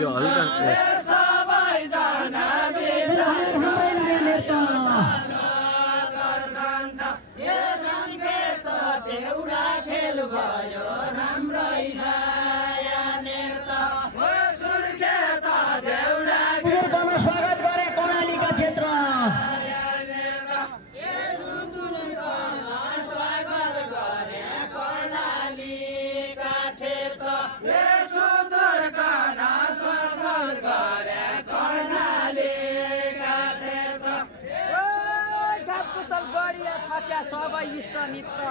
यो हल्का स्वागत गरे कर्णालीका क्षेत्र सबै इष्ट मित्र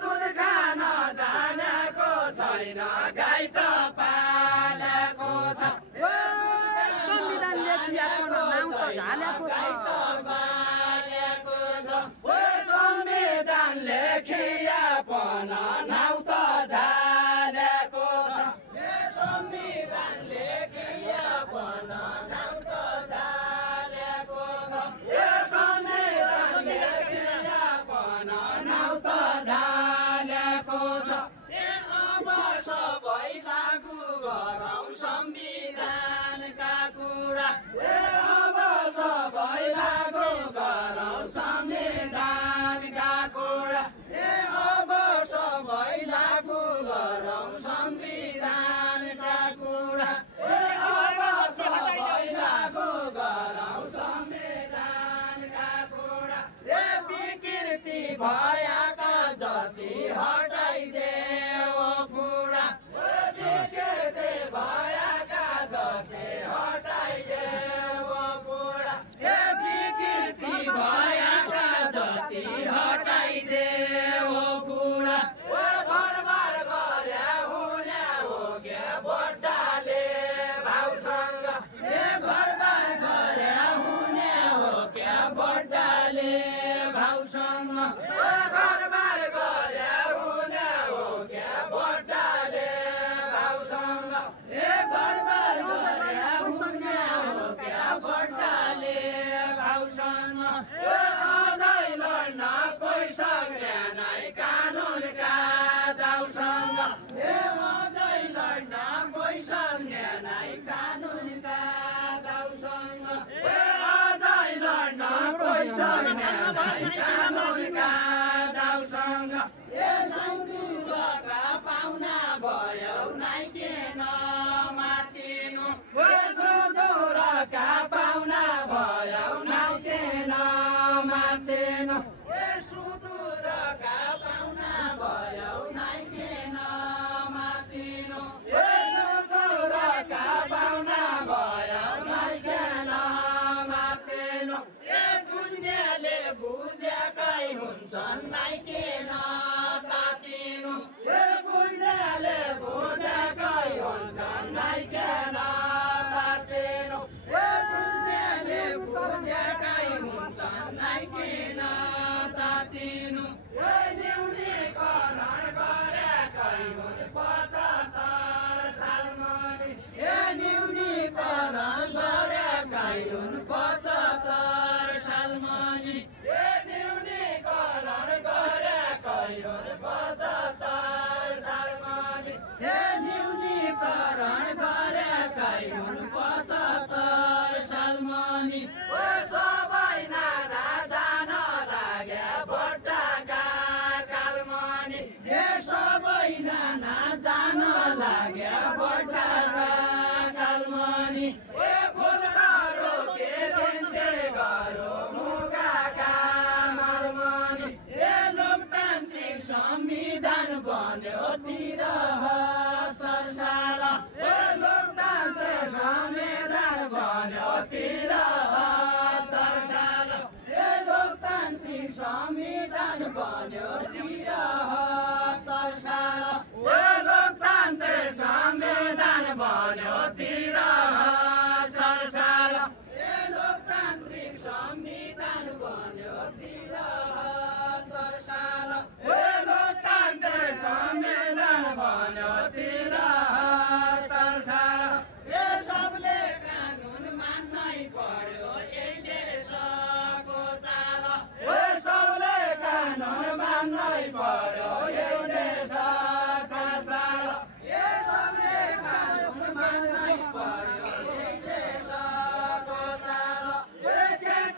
दुध खान जानेको सुदूरका पाहुना भयो नाइकेन मातिनु सुदूरका पाहुना भयो नाइकेन मातिनु सुदूरका पाहुना भयो नाइकेन मातिनु सुदूरका पाहुना भयो नाइकेन मातिनु दुनियाँले बुझेकै हुन्छन् नाइकेन तातिनु बुझ्नेले बुझेकै हुन्छन् नाइकेन तातिनु बुझ्नेले बुझेकै हुन्छन् नाइकेन तातिनु न्यूनीकरण गरेकै हुन् 75 सालमा नि न्यूनीकरण गरेकै हुन् 75 सालमा नि न्यूनीकरण गरेकै हुन् 75 सालमा नि न्यूनीकरण गरेकै हुन् 75 सालमा नि सबै नाना जान लाग्या भोटाका कालमा नि सबै नाना जान लाग्या भोटाका कालमा नि फुलका रोके बिन्ते गरो मुगाका मरमा नि लोकतान्त्रिक संविधान बन्यो 73 साल लोकतान्त्रिक संविधान बन्यो 73 साल लोकतान्त्रिक संविधान बन्यो 73 साल लोकतान्त्रिक संविधान बन्यो 73 साल लोकतान्त्रिक संविधान बन्यो 73 साल लोकतान्त्रिक संविधान बन्यो 73 साल सबले कानुन मान्नै पर्यो यही देशको चाल सबले कानुन मान्नै पर्यो यही देशका चाल सबले कानुन मान्नै पर्यो यही देशको चाल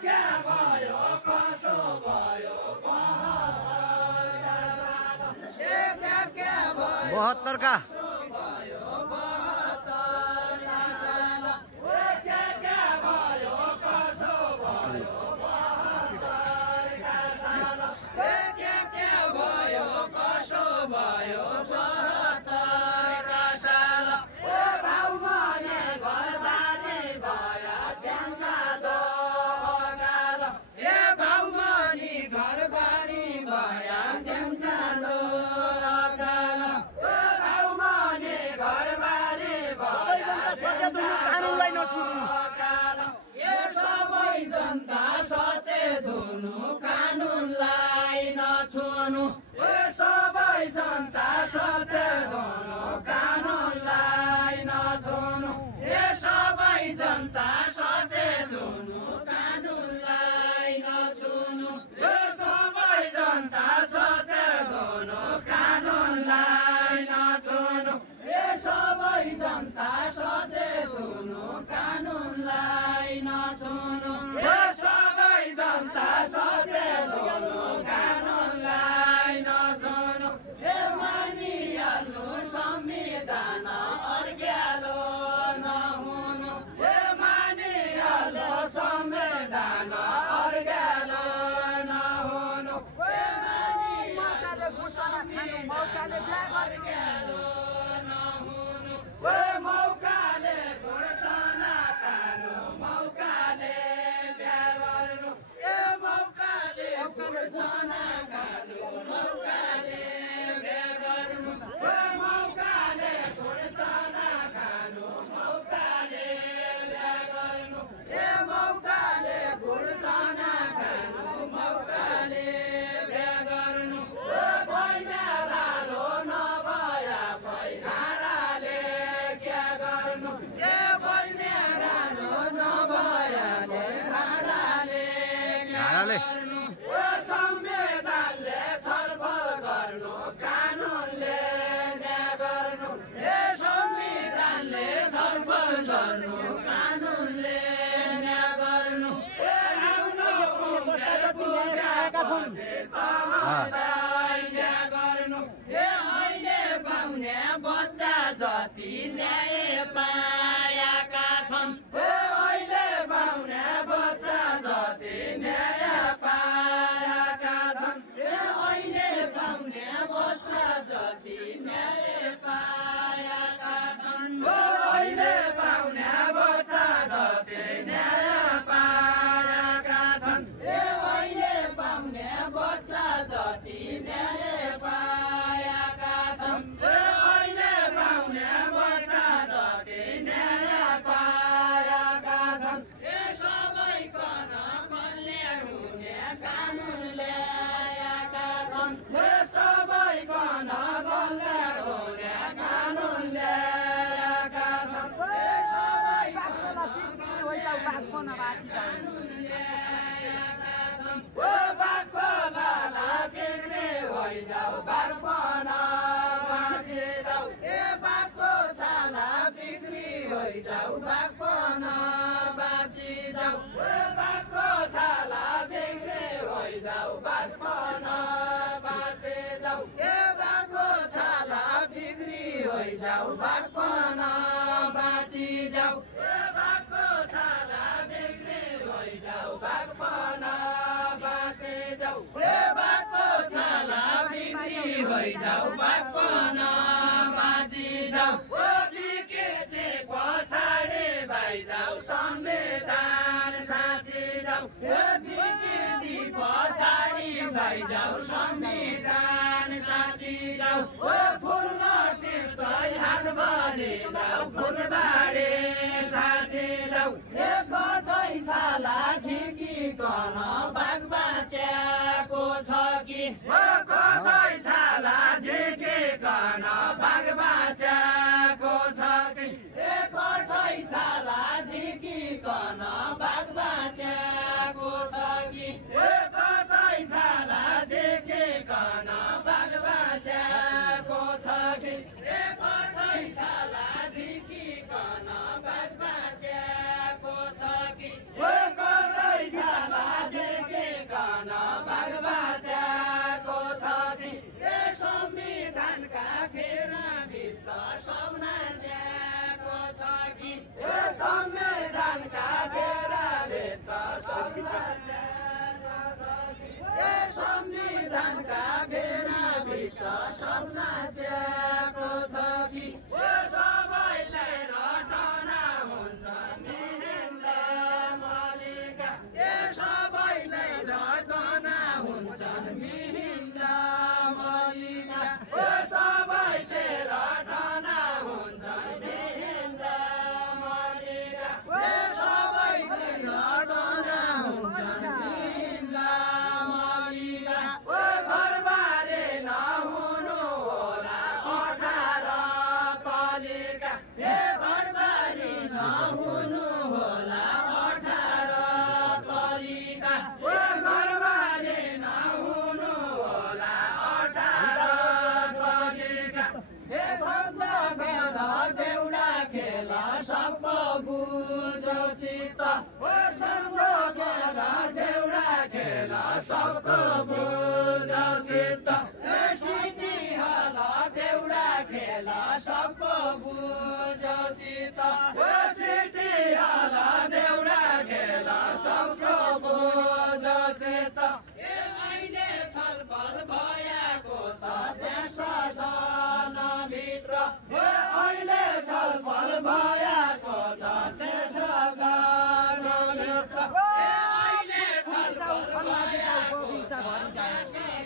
के भयो कसो भयो 72 का भयो 72 साल के भयो कसो भयो 72 साल के भयो कसो भयो 72 साल भाउमाने घरबारी भया ज्याङ्जादो गाल भाउमानी घरबारी भया ज्याङ्जालो गाल भाउमाने घरबारी भया कानुनलाई नछुनु सबै जनता सचेत हुनु कानुनलाई नछुनु सबै जनता सचेत हुनु कानुनलाई नछुनु सबै जनता सचेत हुनु कानुनलाई नछुनु सबै जनता सचेत हुनु कानुनलाई नछुनु सबै जनता सचेत हुनु कानुनलाई नछुनु सबै जनता सचेत हुनु कानुनलाई नछुनु मानिहाल्नु संविधान अर्ग्यालो नहुनु मानिहाल्नु संविधान अर्ग्यालो नहुनु अर्ग्यालो नहुनु मौकाले घुर्छना खानु मौकाले बिहा गर्नु मौकाले घुर्छना खानु मौकाले बिहा गर्नु मौकाले घुर्छना खानु मौकाले बिहा गर्नु मौकाले घुर्छना खानु मौकाले बिहा गर्नु लालो नभया राणाले क्या गर्नु राणो नभयाले राणाले गर्नु संविधानले छलफल गर्नु कानुनले न्याय गर्नु संविधानले छलफल गर्नु कानुनले न्याय गर्नु आफ्नो उमेर पुगेपछि तँलाई न्याय गर्नु पाउने बच्चा जति न्याय पाएका छन् अहिले पाउने बच्चा जति न्याय पाएका छन् अहिले पाउने बच्चा जति न्याय पाएका छन् अहिले पाउने बच्चा जति न्याय पाएका छन् अहिले पाउने बच्चा जति न्याय पाएका छन् अहिले पाउने बच्चा जति न्याय पाएका छन् सबैकन कल्याण हुने कानुन ल्याएका छन् सबैकन कल्याण हुने कानुन ल्याएका छन् बाघको छाला बिग्री होइजाऊ बाघपन बाँचिजाऊ बाघको छाला बिक्री होइजाऊ बाघपन बाँचिजाऊ बाघको छाला बिग्री होइजाऊ बाघपन बाँचिजाऊ बाघको छाला बिक्री होइजाऊ बाघपन बाँचिजाऊ बाघको छाला बिग्री होइजाऊ बाघपन बाँचिजाऊ बाघको छाला बिक्री होइजाऊ बाघपन बाँचिजाऊ विकृति पछाडि भाइजाऊ संविधान साँचिजाऊ विकृति पछाडि भाइजाऊ संविधान साँचिजाऊ फुल्न टिप्दै हातभरि जाऊ फुलबारी साँचिजाऊ कतै छाला झिकिकन बाघ बाँच्याको छ कि कतै छाला झिकिकन बाघ बाँच्याको छ कि कतै छाला झिकिकन बाघ बाँच्याको छ कि कतै छाला झिकिकन बाघ बाँच्याको छ कि कतै छाला झिकिकन बाघ बाँच्याको छ कि कतै छाला झिकिकन बाघ बाँच्याको छ कि संविधानका घेराभित्र सब नाच्याको छ कि संविधानका घेराभित्र सब संविधानका घेराभित्र सब नाच्याको छ कि सबैलाई रटना हुन्छ निहिन्द मलिका सबैलाई रटना हुन्छन् मिहिन्द मलिका सबैले रटना हुन्छ निहिन्द मलिका सबैले रटना हुन्छन् मिहिन्द मलिका घरबारी नहुनु होला 18 तलिका घरबारी नहुनु होला 18 तलिका घरबारी नहुनु होला 18 तलिका लगेर देउडा खेल सबको बुझो चित्त देउडा खेल सबको बुझो चित्त सिटी हल देउडा खेल सबको बुझो चित्त सिटी हाल देउडा खेल सबको बुझो चित्त अहिले छलफल भएको छ त्यहाँ सदनभित्र अहिले छलफल भएको छ त्यस गानभित्र अहिले छलफल भएको छ त्यहाँ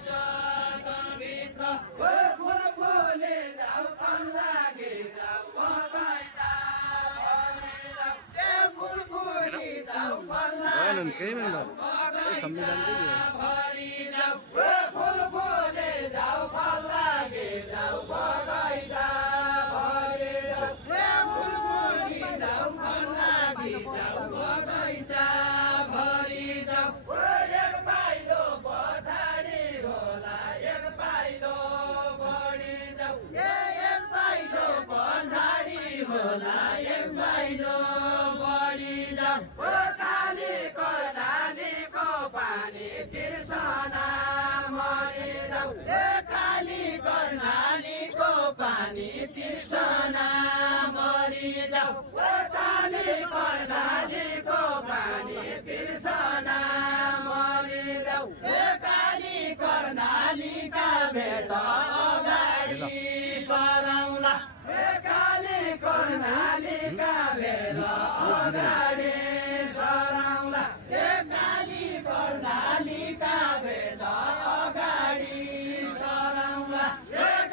सदनभित्र फुल फुले जाऊ फल लागि जाऊ बगैँचा भरि जाऊ फुल फुली जाऊ भरि जाऊ फुल फुले जाऊ फल लागि जाऊ बगैँचा भरि जाऊ फुल फुली जाऊ फल लागि जाऊ बगैँचा भरि जाऊ एक पाइलो पछाडि होला एक पाइलो बढी जाऊ एक पाइलो पछाडि होला एक पाइलो बढी जाऊ काली कर्णालीको पानी तिर्सना मरि जाऊ काली कर्णाली कालीको पानी तिर्सना मरि जाऊ काली कर्णालीको पानी तिर्सना मरि जाऊ काली कर्णालीका भेट अगाडि सरौला काली कर्णालीका भेट अगाडि सरौला काली कर्णालीका भेट अगाडि सरौला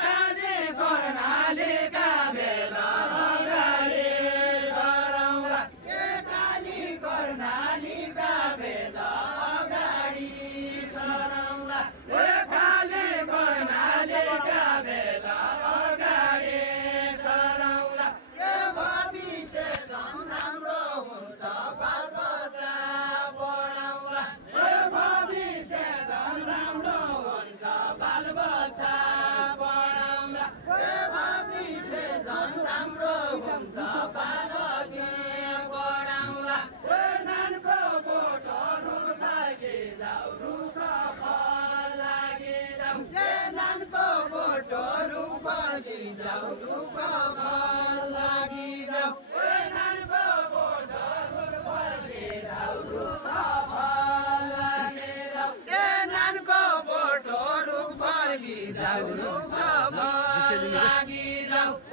काली कर्णालीका भेट अगाडि सरौला काली कर्णालीका भेट अगाडि सरौला काली कर्णालीका भेट अगाडि सरौला भविष्य झन् राम्रो हुन्छ बालबच्चा पढाउला भविष्य झन् राम्रो हुन्छ बालबच्चा पढाउला भविष्य झन् राम्रो हुन्छ बालकी पढाउला नानको बोटहरू लागि जाऊ रुख फल लागि जाऊ नानको बोटहरू फल्की जाऊ रुख फल लागि जाऊ नानको बोटहरू फल्की जाऊ रुख फल लागि जाऊ नानको बोटहरू फल्की जाऊ रुख फल लागि जाऊ